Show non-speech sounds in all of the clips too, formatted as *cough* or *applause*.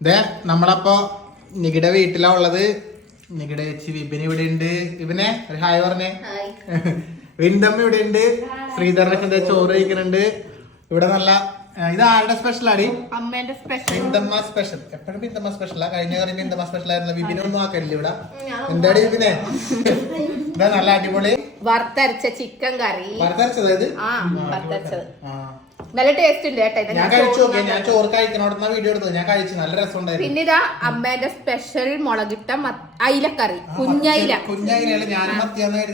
ഇതേ നമ്മളപ്പോ നികിടെ വീട്ടിലാ ഉള്ളത്. നികിടെ ചേച്ചി വിപിൻ ഇവിടെ ഉണ്ട്. വിപിനെ ഒരു ഹായ് പറഞ്ഞേ. *laughs* വിന്തമ്മ ഇവിടെ ഉണ്ട്. ശ്രീധരനൊക്കെ ചോറ് കഴിക്കുന്നുണ്ട്. ഇവിടെ നല്ല ഇത് ആരുടെ സ്പെഷ്യൽ ആടി? അമ്മേന്റെ സ്പെഷ്യൽ ബിന്ദമ്മ സ്പെഷ്യൽ എപ്പോഴും ബിന്ദമ്മ സ്പെഷ്യലാ കഴിഞ്ഞ കറി ബിന്ദമ്മ സ്പെഷ്യൽ ആയിരുന്നു. വിപിനൊന്നും ആക്കല്ലേ ഇവിടെ. എന്താടി വിപിനെ? *laughs* നല്ല അടിപൊളി. വറുത്തരച്ച ചിക്കൻ കറി വറുത്തരച്ചത് ആ വറുത്തരച്ചത്. ആ. നല്ല ടേസ്റ്റ് ഉണ്ട് കേട്ടോ ഞാൻ കഴിച്ചു നോക്കി ഞാൻ ചോറ് കഴിക്കണോടുന്ന വീഡിയോ എടുത്തത്. ഞാൻ കഴിച്ചു. നല്ല രസമുണ്ടായിരുന്നു. പിന്നെ ഇതാ അമ്മേന്റെ സ്പെഷ്യൽ മുളകിട്ട അയിലക്കറി. കുഞ്ഞയില കുഞ്ഞയില ഞാൻ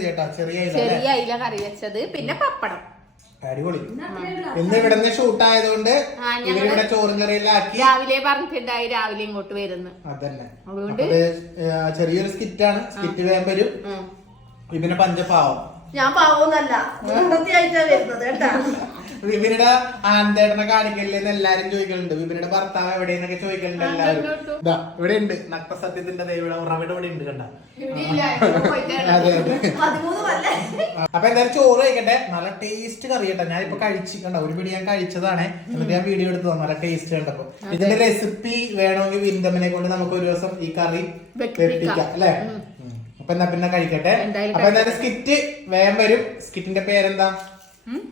കേട്ടാ. ചെറിയ അയില ചെറിയ അയില കറി വെച്ചത്. പിന്നെ പപ്പടം. അടിപൊളി. ഇന്ന് ഇവിടുന്ന് ഷൂട്ട് ആയതുകൊണ്ട് ഇവിടെ ചോറും രാവിലെ പറഞ്ഞിട്ടുണ്ടായി രാവിലെ ഇങ്ങോട്ട് വരുന്നു. അതന്നെ. അതുകൊണ്ട് ചെറിയൊരു സ്കിറ്റാണ് സ്കിറ്റ് വേഗം വരും. ഇവന് പഞ്ചപാവം. ഞാൻ പാവൊന്നല്ല. വൃത്തിയായിട്ടാ വരുന്നത് കേട്ടാ. വിപിനുടെ ആന്തേട്ടനെ കാണിക്കല്ലേന്ന് എല്ലാരും ചോദിക്കലുണ്ട്. വിപിനുടെ ഭർത്താവ് എവിടെയെന്നൊക്കെ ചോദിക്കലുണ്ട് എല്ലാവരും. ഇതാ ഇവിടെ ഉണ്ട് നക്തസത്യത്തിന്റെ ദൈവം ഉറവിടെ ഇവിടെ ഉണ്ട് കണ്ട അപ്പൊ എന്തായാലും ചോറ് കഴിക്കട്ടെ. നല്ല ടേസ്റ്റ് കറി കേട്ടോ. ഞാൻ ഇപ്പൊ കണ്ട ഒരു പിടി ഞാൻ കഴിച്ചതാണ്. എന്നിട്ട് ഞാൻ വീഡിയോ എടുത്തു നല്ല ടേസ്റ്റ് കണ്ടപ്പോ. ഇതിന്റെ റെസിപ്പി വേണമെങ്കിൽ വിന്തമ്മനെ കൊണ്ട് നമുക്ക് ഒരു ദിവസം ഈ കറി വെപ്പിക്കാം. അല്ലെ? അപ്പൊ എന്നാ പിന്നെ കഴിക്കട്ടെ. അപ്പൊ എന്തായാലും സ്കിറ്റ് വേഗം വരും. സ്കിറ്റിന്റെ പേരെന്താ?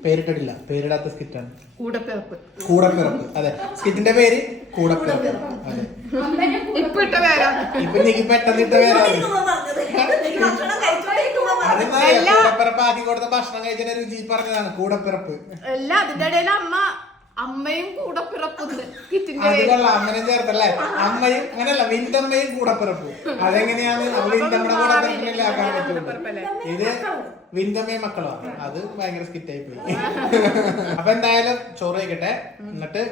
പേരിട്ടിട്ടില്ല. പേരിടാത്ത സ്കിറ്റാണ്. കൂടപ്പിറപ്പ്. കൂടപ്പിറപ്പ്. അതെ. സ്കിറ്റിന്റെ പേര് കൂടപ്പിറപ്പ്. അതെ. ഇപ്പൊ ഇട്ട പേരാ? ഇപ്പൊ എനിക്ക് പെട്ടെന്ന് ഇട്ട കഴിച്ചോണ്ടിരിക്കുമ്പോ കൂടപ്പിറപ്പ് ആക്കി കൊടുത്ത ഭക്ഷണം കഴിച്ചതിന്റെ രുചി പറഞ്ഞതാണ് കൂടപ്പിറപ്പ്. അല്ല അതിന്റെ ഇടയിൽ അമ്മ അമ്മയും കൂടപ്പിറപ്പുണ്ട്. പേര് ചേർത്തല്ലേ? അമ്മയും അങ്ങനെയല്ല വിന്തമ്മയും കൂടപ്പിറപ്പ്. അതെങ്ങനെയാണ് വിന്തമ്മയുടെ കൂടപ്പിറപ്പിനല്ലേ ആക്കാൻ പറ്റുള്ളൂ? ഇത് വിന്തമ്മയും മക്കളോ. അത് ഭയങ്കര സ്കിറ്റായി പോയി അപ്പൊ എന്തായാലും ചോറ് കഴിക്കട്ടെ. എന്നിട്ട്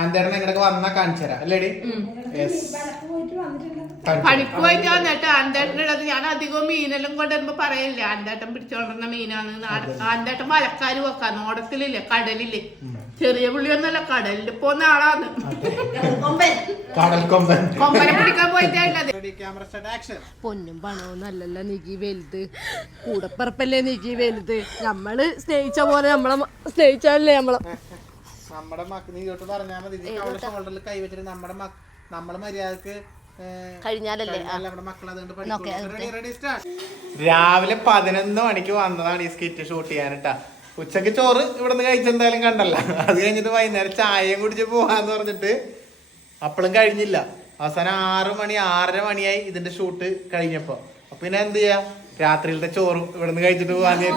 ആന്തേടനെ ഇങ്ങോട്ട് വന്നാ കാണിച്ചു തരാം. അല്ലേടി? പണിക്ക് പോയിട്ട് വന്നിട്ട് ആന്തേട്ടനുള്ളത് ഞാൻ അധികം മീനെല്ലാം കൊണ്ടുവരുമ്പോ പറയില്ല ആന്തേട്ടൻ പിടിച്ചോണ്ടിരുന്ന മീനാണ്. ആന്തേട്ടം ആന്തേട്ടൻ വെക്കാൻ ഓടത്തിലില്ലേ കടലില്ലേ? ചെറിയ പുള്ളി ഒന്നല്ല കടലിൽ പോന്ന ആളാണ് കൊമ്പൻ. കടൽ കൊമ്പൻ. കൊമ്പനെ പിടിക്കാൻ പോയിട്ടാണത് ക്യാമറ സ്റ്റാർട്ട് ആക്ഷൻ പൊന്നും പണവും നല്ലല്ല നീക്കി വലുത്. കൂടപ്പറപ്പല്ലേ നീക്കി വലുത്? നമ്മൾ സ്നേഹിച്ച പോലെ നമ്മളെ സ്നേഹിച്ചല്ലേ നമ്മളെ നമ്മുടെ മക്ക നീ ഇതോട്ട് പറഞ്ഞാൽ മതി. ഷോൾഡറിൽ കൈവച്ചിട്ട് നമ്മുടെ മക്ക നമ്മൾ മര്യാദയ്ക്ക് കഴിഞ്ഞാലല്ലേ? രാവിലെ പതിനൊന്ന് മണിക്ക് വന്നതാണ് ഈ സ്കിറ്റ് ഷൂട്ട് ചെയ്യാനിട്ടാ ഉച്ചയ്ക്ക് ചോറ് ഇവിടുന്ന് കഴിച്ചെന്തായാലും കണ്ടല്ല. അത് കഴിഞ്ഞിട്ട് വൈകുന്നേരം ചായയും കുടിച്ച് പോവാന്ന് പറഞ്ഞിട്ട് അപ്പോഴും കഴിഞ്ഞില്ല. അവസാനം ആറ് മണി ആറര മണിയായി ഇതിന്റെ ഷൂട്ട് കഴിഞ്ഞപ്പോ. അപ്പൊ പിന്നെ എന്ത് ചെയ്യാ? രാത്രിയിലത്തെ ചോറും ഇവിടുന്ന് കഴിച്ചിട്ട് പോവാന്ന്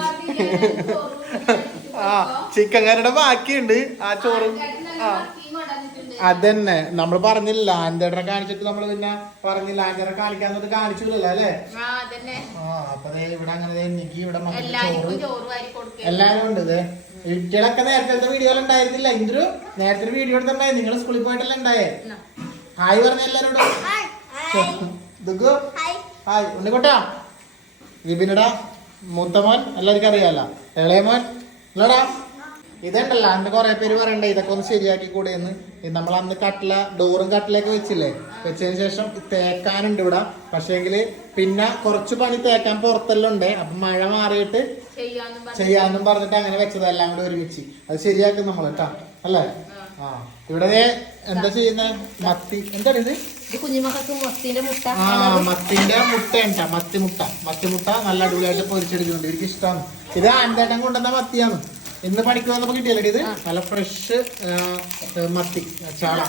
ആ ചിക്കൻ കറിയുടെ ബാക്കിയുണ്ട്. ആ ചോറും ആ. അതന്നെ. നമ്മൾ പറഞ്ഞില്ല ആന്തേടനെ കാണിച്ചിട്ട് നമ്മൾ പിന്നെ പറഞ്ഞില്ല കാണിക്കാൻ കാണിക്കാന്നിട്ട് കാണിച്ചില്ലല്ലോ അല്ലേ? ആ അപ്പൊ ഇവിടെ അങ്ങനെ എനിക്ക് ഇവിടെ എല്ലാരും ഉണ്ട് ദേ. കുട്ടികളൊക്കെ നേരത്തെ വീഡിയോയിൽ ഉണ്ടായിരുന്നില്ല. ഇന്ദ്രു നേരത്തെ വീഡിയോ എടുത്തിട്ടുണ്ടായി. നിങ്ങൾ സ്കൂളിൽ പോയിട്ടല്ലേ ഉണ്ടായേ? ഹായ് പറഞ്ഞ എല്ലാരോടും ദുഗു ഹായ്. *laughs* ഉണ്ണിക്കോട്ടാ. വിപിനടാ. മൂത്തമോൻ. എല്ലാവർക്കും അറിയാലോ. ഇളയമോൻ. ഇല്ലടാ. ഇതുണ്ടല്ലോ അന്ന് കുറെ പേര് പറയണ്ടേ ഇതൊക്കെ ഒന്ന് ശരിയാക്കി കൂടെ എന്ന്. നമ്മൾ അന്ന് കട്ടില ഡോറും കട്ടിലൊക്കെ വെച്ചില്ലേ? വെച്ചതിന് ശേഷം തേക്കാനുണ്ട് ഇവിടെ. പക്ഷേങ്കിൽ പിന്നെ കുറച്ച് പണി തേക്കാൻ പുറത്തെല്ലാം ഉണ്ട്. അപ്പൊ മഴ മാറിയിട്ട് ചെയ്യാന്നും പറഞ്ഞ് ചെയ്യാന്നും പറഞ്ഞിട്ട് അങ്ങനെ വെച്ചത് എല്ലാം കൂടി ഒരുമിച്ച്. അത് ശരിയാക്കും നമ്മൾ കേട്ടാ അല്ലേ? ആ. ഇവിടെ എന്താ ചെയ്യുന്ന? മത്തി. എന്താണ് ഇത്? കുഞ്ഞുമക്കൾക്ക് മൊത്തിന്റെ മുട്ട. ആ മത്തിന്റെ മുട്ട ഉണ്ടാ മത്തി മുട്ട. മത്തി മുട്ട നല്ല അടിപൊളിയായിട്ട് പൊരിച്ചെടുക്കുന്നുണ്ട്. എനിക്ക് ഇഷ്ടമാണ് ഇത് ആന്തേട്ടൻ കൊണ്ടുവന്ന മത്തിയാണ്. ഇന്ന് പണിക്ക് വന്നപ്പോ കിട്ടിയല്ലേ ഇത്? നല്ല ഫ്രഷ് മത്തി ചാള.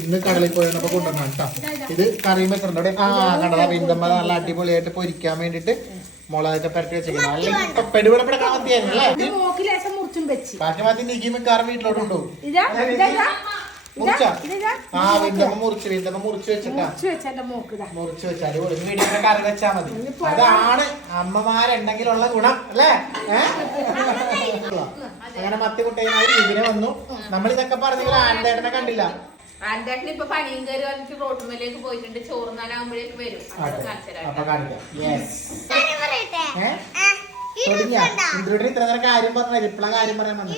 ഇന്ന് കടലിൽ പോയി കൊണ്ടുവന്നാണ് കൊണ്ടുവന്ന കേട്ടോ ഇത് കറിയും വെച്ചിട്ടുണ്ട്. ആ കണ്ടതാ വിന്തമ്മ നല്ല അടിപൊളിയായിട്ട് പൊരിക്കാൻ വേണ്ടിട്ട് മുളകൊക്കെ പരട്ടി വെച്ചിരിക്കണം നല്ല പെടുപെടപ്പെട മത്തിയായിരുന്നു അല്ലേ? മത്തി നീക്കി മിക്കാറും വീട്ടിലോട്ട് ആ മുറിച്ച് മുറിച്ച് വെച്ചിട്ടാ. മുറിച്ച് വെച്ചാൽ വീടിന്റെ കറി വെച്ചാ മതി. അതാണ് അമ്മമാരുണ്ടെങ്കിലുള്ള ഗുണം അല്ലേ? അങ്ങനെ മത്തി കുട്ടയുമായി ഇതിനെ വന്നു. നമ്മൾ ഇതൊക്കെ പറഞ്ഞെങ്കിൽ ആന്തേട്ടനെ കണ്ടില്ല. ആന്തേട്ടൻ ഇപ്പൊ പണിയും കയറി വന്നിട്ട് റോട്ടുമലേക്ക് പോയിട്ടുണ്ട്. ചോറ് ചോറുന്നാനാകുമ്പോഴേക്ക് വരും അപ്പൊ കാണിക്കാം. ഇത്ര നേരം കാര്യം പറഞ്ഞ ഇപ്പള കാര്യം പറയാൻ വന്നു.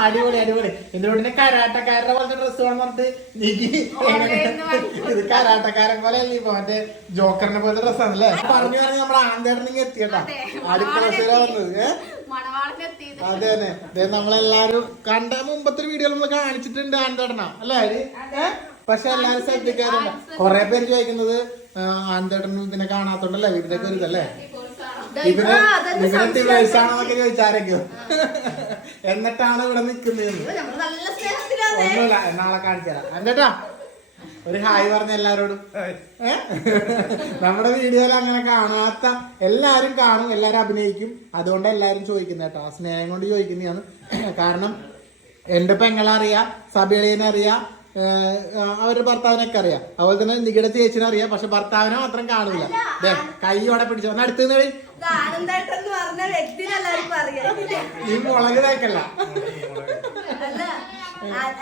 അടിപൊളി അടിപൊളി. ഇന്ദ്രയുടെ കരാട്ടക്കാരുടെ പോലത്തെ ഡ്രസ് വേണം പറഞ്ഞിട്ട് നീക്ക്. ഇത് കരാട്ടക്കാരൻ പോലെ അല്ലേ ഇപ്പൊ മറ്റേ ജോക്കറിനെ പോലത്തെ ഡ്രസ്സാണല്ലേ പറഞ്ഞു പറഞ്ഞ് നമ്മുടെ ആന്തേട്ടനിങ് എത്തിയട്ടാ അടുക്കളശ്ശേരാ വന്നത് അതെ തന്നെ ദേ നമ്മളെല്ലാരും കണ്ട മുമ്പത്തെ വീഡിയോ നമ്മൾ കാണിച്ചിട്ടുണ്ട് ആന്തേടന അല്ലേ? പക്ഷെ എല്ലാരും ശ്രദ്ധിക്കാറുണ്ട്. കൊറേ പേര് ചോദിക്കുന്നത് ആന്തടനും ഇതിനെ കാണാത്തോണ്ടല്ലേ ഇതിനൊക്കെ ഒരു ഡിവൈസ് ആണെന്നൊക്കെ ചോദിച്ചാരൊക്കെയോ എന്നിട്ടാണ് ഇവിടെ സ്നേഹത്തിലാണ് ഒന്നുമില്ല എന്നാളെ കാണിച്ചു തരാം ഒരു ഹായ് പറഞ്ഞ എല്ലാരോടും. *laughs* നമ്മുടെ വീഡിയോയിൽ അങ്ങനെ കാണാത്ത എല്ലാരും കാണും എല്ലാരും അഭിനയിക്കും. അതുകൊണ്ട് എല്ലാരും ചോദിക്കുന്ന കേട്ടോ. ആ സ്നേഹം കൊണ്ട് ചോദിക്കുന്നതാണ്. *clears throat* കാരണം എന്റെ പെങ്ങളെ അറിയാം സബിളീനെ അറിയാം ഏഹ്, അവരുടെ ഭർത്താവിനൊക്കെ അറിയാം. അതുപോലെ തന്നെ നികിട ചേച്ചിനെ അറിയാം പക്ഷെ ഭർത്താവിനെ മാത്രം കാണില്ല ദേ കൈയോടെ പിടിച്ചു. ഒന്ന് അടുത്ത് നിന്ന് ഈ മുളക് തേക്കല്ല.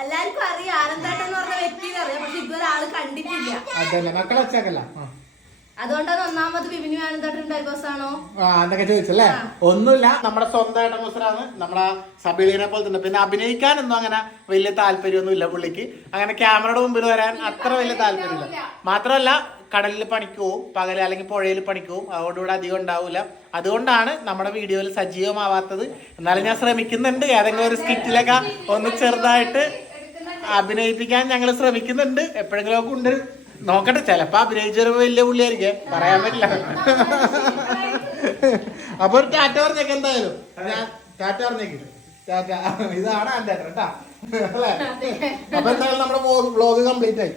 എല്ലാവർക്കും അറിയാം. ആനന്ദേട്ടൻ എന്ന് പറഞ്ഞ വ്യക്തിനെ അറിയാം പക്ഷെ ഇതുവരെ ആൾ കണ്ടിട്ടില്ല. അതല്ല മക്കളെ വെച്ചേക്കല്ല ആ. അതുകൊണ്ടാണ് ഒന്നാമത് ഡൈവേഴ്സ് ആണോ? ആ, എന്നൊക്കെ ചോദിച്ചല്ലേ? ഒന്നുമില്ല നമ്മുടെ സ്വന്തമായിട്ട് മുസ്രാണ് നമ്മുടെ സബീലിനെ പോലെ തന്നെ. പിന്നെ അഭിനയിക്കാനൊന്നും അങ്ങനെ വലിയ താല്പര്യമൊന്നും ഇല്ല പുള്ളിക്ക്. അങ്ങനെ ക്യാമറയുടെ മുമ്പിൽ വരാൻ അത്ര വലിയ താല്പര്യമില്ല. മാത്രമല്ല കടലിൽ പണിക്ക് പകല അല്ലെങ്കിൽ പുഴയിൽ പണിക്ക് പോവും. അതുകൊണ്ട് അധികം ഉണ്ടാവില്ല അതുകൊണ്ടാണ് നമ്മുടെ വീഡിയോയിൽ സജീവമാവാത്തത്. എന്നാലും ഞാൻ ശ്രമിക്കുന്നുണ്ട്. ഏതെങ്കിലും ഒരു സ്കിറ്റിലൊക്കെ ഒന്ന് ചെറുതായിട്ട് അഭിനയിപ്പിക്കാൻ ഞങ്ങൾ ശ്രമിക്കുന്നുണ്ട്. എപ്പോഴെങ്കിലും ഒക്കെ ഉണ്ട്. നോക്കട്ടെ ചിലപ്പോ അഭിനയിച്ചൊരു വലിയ പുള്ളിയായിരിക്കും. പറയാൻ പറ്റില്ല. അപ്പൊ ഒരു ടാറ്റ പറഞ്ഞേക്ക് എന്തായാലും. ഞാൻ ടാറ്റ പറഞ്ഞേക്ക്. ടാറ്റ. ഇതാണ് എന്റെ കേട്ടാ. അല്ലേ? അപ്പൊ എന്തായാലും നമ്മുടെ വ്ലോഗ് കംപ്ലീറ്റ് ആയി.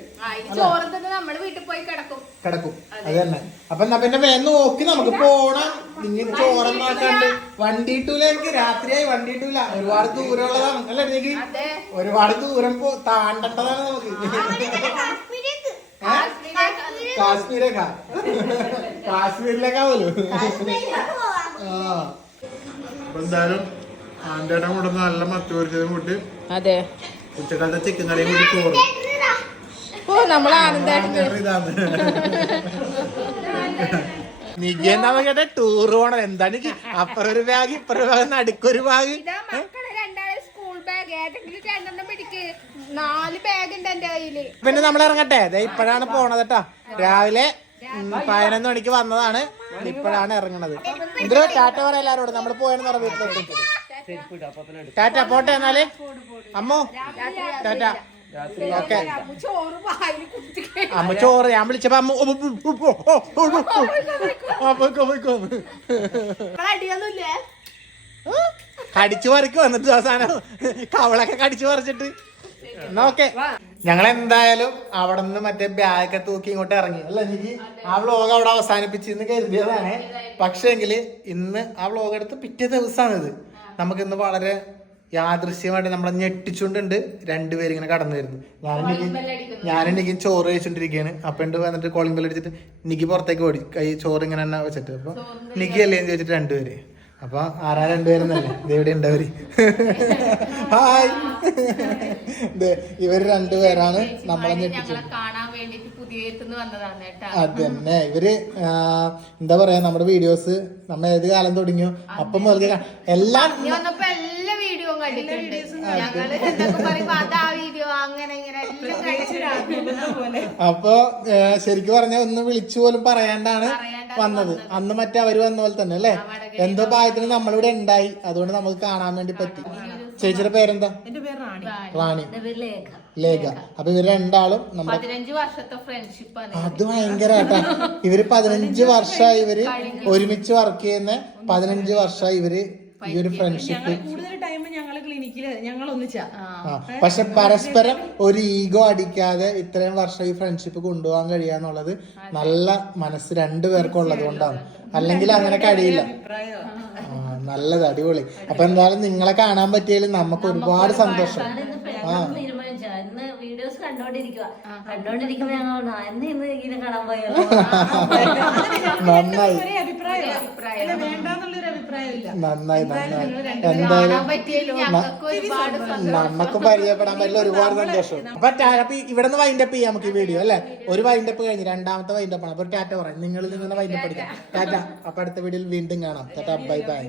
കിടക്കും. കിടക്കും. അത്. തന്നെ. അപ്പൊ എന്നാ പിന്നെ വേഗം നോക്കി നമുക്ക് പോണം. ഇങ്ങനെ ചോറന്നാക്കാണ്ട് വണ്ടി ഇട്ടൂല എനിക്ക്. രാത്രിയായി വണ്ടി ഇട്ടൂല. ഒരുപാട് ദൂരമുള്ളതാണ്. അല്ലേ എനിക്ക് ഒരുപാട് ദൂരം പോ താണ്ടേണ്ടതാണ് നമുക്ക്. കാശ്മീരേക്കാ. കാശ്മീരിലേക്കാ പോലും. അപ്പൊ എന്തായാലും ആന്റേടെ കൂടെ നല്ല മത്തി പൊരിച്ചതും കൂട്ടി അതെ. ഉച്ചക്കാലത്തെ ചിക്കൻ കറിയും കൂടി ചോറും. ഓ നമ്മൾ നിക്ക് എന്താന്ന് കേട്ടെ ടൂർ പോണത്. എന്താണ് എനിക്ക് അപ്പുറം ഒരു ബാഗ് ഇപ്പുറം ഒരു ബാഗ് നടുക്കൊരു ബാഗ് മക്കളെ രണ്ടാളെ സ്കൂൾ ബാഗ് ഏതെങ്കിലും രണ്ടെണ്ണം പിടിക്ക്. നാല് ബാഗ് ഉണ്ട് എന്റെ കയ്യിൽ. പിന്നെ നമ്മൾ ഇറങ്ങട്ടെ ഇപ്പോഴാണ് പോണത് കേട്ടോ രാവിലെ പതിനൊന്ന് മണിക്ക് വന്നതാണ്. ഇപ്പോഴാണ് ഇറങ്ങണത്. എന്തിനാ ടാറ്റ പറ എല്ലാരോടും. നമ്മൾ പോയെന്ന് പറ വീട്ടിലോട്ട് ടാറ്റ പോട്ടെ എന്നാൽ. അമ്മോ ടാറ്റ. ഓക്കെ. അമ്മ ചോറ് ഞാൻ വിളിച്ചപ്പോ അമ്മ കടിച്ചു പറിക്ക് വന്നിട്ട് അവസാനം കവളൊക്കെ കടിച്ചു പറിച്ചിട്ട്. എന്നാ ഓക്കെ ഞങ്ങൾ എന്തായാലും അവിടെ നിന്ന് മറ്റേ ബാഗൊക്കെ തൂക്കി ഇങ്ങോട്ട് ഇറങ്ങി. അല്ല എനിക്ക് ആ വ്ലോഗ് അവിടെ അവസാനിപ്പിച്ചെന്ന് കരുതിയതാണ്. പക്ഷേങ്കിൽ ഇന്ന് ആ വ്ലോഗ് എടുത്ത് പിറ്റേ ദിവസമാണിത് നമുക്കിന്ന് വളരെ യാദൃശ്യമായിട്ട് നമ്മളെ ഞെട്ടിച്ചുകൊണ്ടുണ്ട് രണ്ടുപേരും ഇങ്ങനെ കടന്നു വരുന്നു ഞാനെനിക്ക് ഞാനെനിക്ക് ചോറ് കഴിച്ചോണ്ടിരിക്കുകയാണ് അപ്പൊ ഉണ്ട് വന്നിട്ട് കോളിംഗ് ബെൽ അടിച്ചിട്ട് നിക്ക് പുറത്തേക്ക് ഓടി. കൈ ചോറ് ഇങ്ങനെ തന്നെ വെച്ചിട്ട്. അപ്പൊ നിക്ക് അല്ലേ എന്ന് ചോദിച്ചിട്ട് രണ്ടുപേര്. അപ്പൊ ആരാ രണ്ടുപേരെന്നല്ലേ? ഇതെവിടെ ഉണ്ടവര് ഹായ്. ദേ, ഇവർ രണ്ടുപേരാണ് നമ്മളെ അതന്നെ. ഇവർ എന്താ പറയാ നമ്മുടെ വീഡിയോസ് നമ്മ ഏത് കാലം തുടങ്ങിയോ? അപ്പം മുതൽ എല്ലാം എല്ലാ വീഡിയോ കണ്ടിട്ടുണ്ട്. ഞങ്ങൾ എന്തൊക്കെ പറയുമ്പോ അതാ വീഡിയോ അങ്ങനെ ഇങ്ങനെ എല്ലാം അപ്പൊ ശരിക്കും പറഞ്ഞ ഒന്ന് വിളിച്ചു പോലും പറയാണ്ടാണ് വന്നത്. അന്ന് മറ്റേ അവർ വന്ന പോലെ തന്നെ അല്ലേ? എന്തോ ഭാഗ്യത്തിന് നമ്മളിവിടെ ഉണ്ടായി. അതുകൊണ്ട് നമുക്ക് കാണാൻ വേണ്ടി പറ്റി. ചേച്ചിയുടെ പേരെന്താ? റാണി. ലേഖ. അപ്പൊ ഇവർ രണ്ടാളും നമ്മൾ പതിനഞ്ച് വർഷത്തെ ഫ്രണ്ട്ഷിപ്പ് അത് ഭയങ്കര ഇവർ പതിനഞ്ച് വർഷമായി ഇവർ ഒരുമിച്ച് വർക്ക് ചെയ്യുന്ന പതിനഞ്ച് വർഷമായി ഇവർ ഈ ഒരു ഫ്രണ്ട്ഷിപ്പ് കൂടുതൽ ടൈം ഞങ്ങൾ ക്ലിനിക്കിൽ ഞങ്ങൾ ഒന്നിച്ചാ ആ പക്ഷെ പരസ്പരം ഒരു ഈഗോ അടിക്കാതെ ഇത്രയും വർഷം ഈ ഫ്രണ്ട്ഷിപ്പ് കൊണ്ടുപോകാൻ കഴിയാന്നുള്ളത് നല്ല മനസ്സ് രണ്ടുപേർക്കും ഉള്ളത് കൊണ്ടാണ്. അല്ലെങ്കിൽ അങ്ങനെ കഴിയില്ല. ആ, നല്ലത് അടിപൊളി. അപ്പൊ എന്തായാലും നിങ്ങളെ കാണാൻ പറ്റിയാലും നമുക്ക് ഒരുപാട് സന്തോഷം. ആ. ഇന്ന് വീഡിയോസ് കണ്ടോണ്ടിരിക്കുക കണ്ടോണ്ടിരിക്കുമ്പോ ഞങ്ങൾ എന്ന് ഇന്ന് ഇങ്ങനെ കാണാൻ പോയോ? നന്നായി. നന്നായി നന്നായി. നമുക്ക് പരിചയപ്പെടാൻ പറ്റില്ല ഒരുപാട് സന്തോഷം. അപ്പൊ അപ്പൊ ഇവിടെ നിന്ന് വൈൻഡപ്പ് ചെയ്യാം നമുക്ക് ഈ വീഡിയോ അല്ലെ? ഒരു വൈൻഡപ്പ് കഴിഞ്ഞ് രണ്ടാമത്തെ വൈൻഡപ്പ് ആണ്. അപ്പൊ ഒരു ടാറ്റ പറയാം. നിങ്ങളിൽ നിന്ന് വൈൻഡപ്പ് അടിക്കാം ടാറ്റ. അപ്പൊ അടുത്ത വീഡിയോയിൽ വീണ്ടും കാണാം. ടാറ്റ ബൈ ബൈ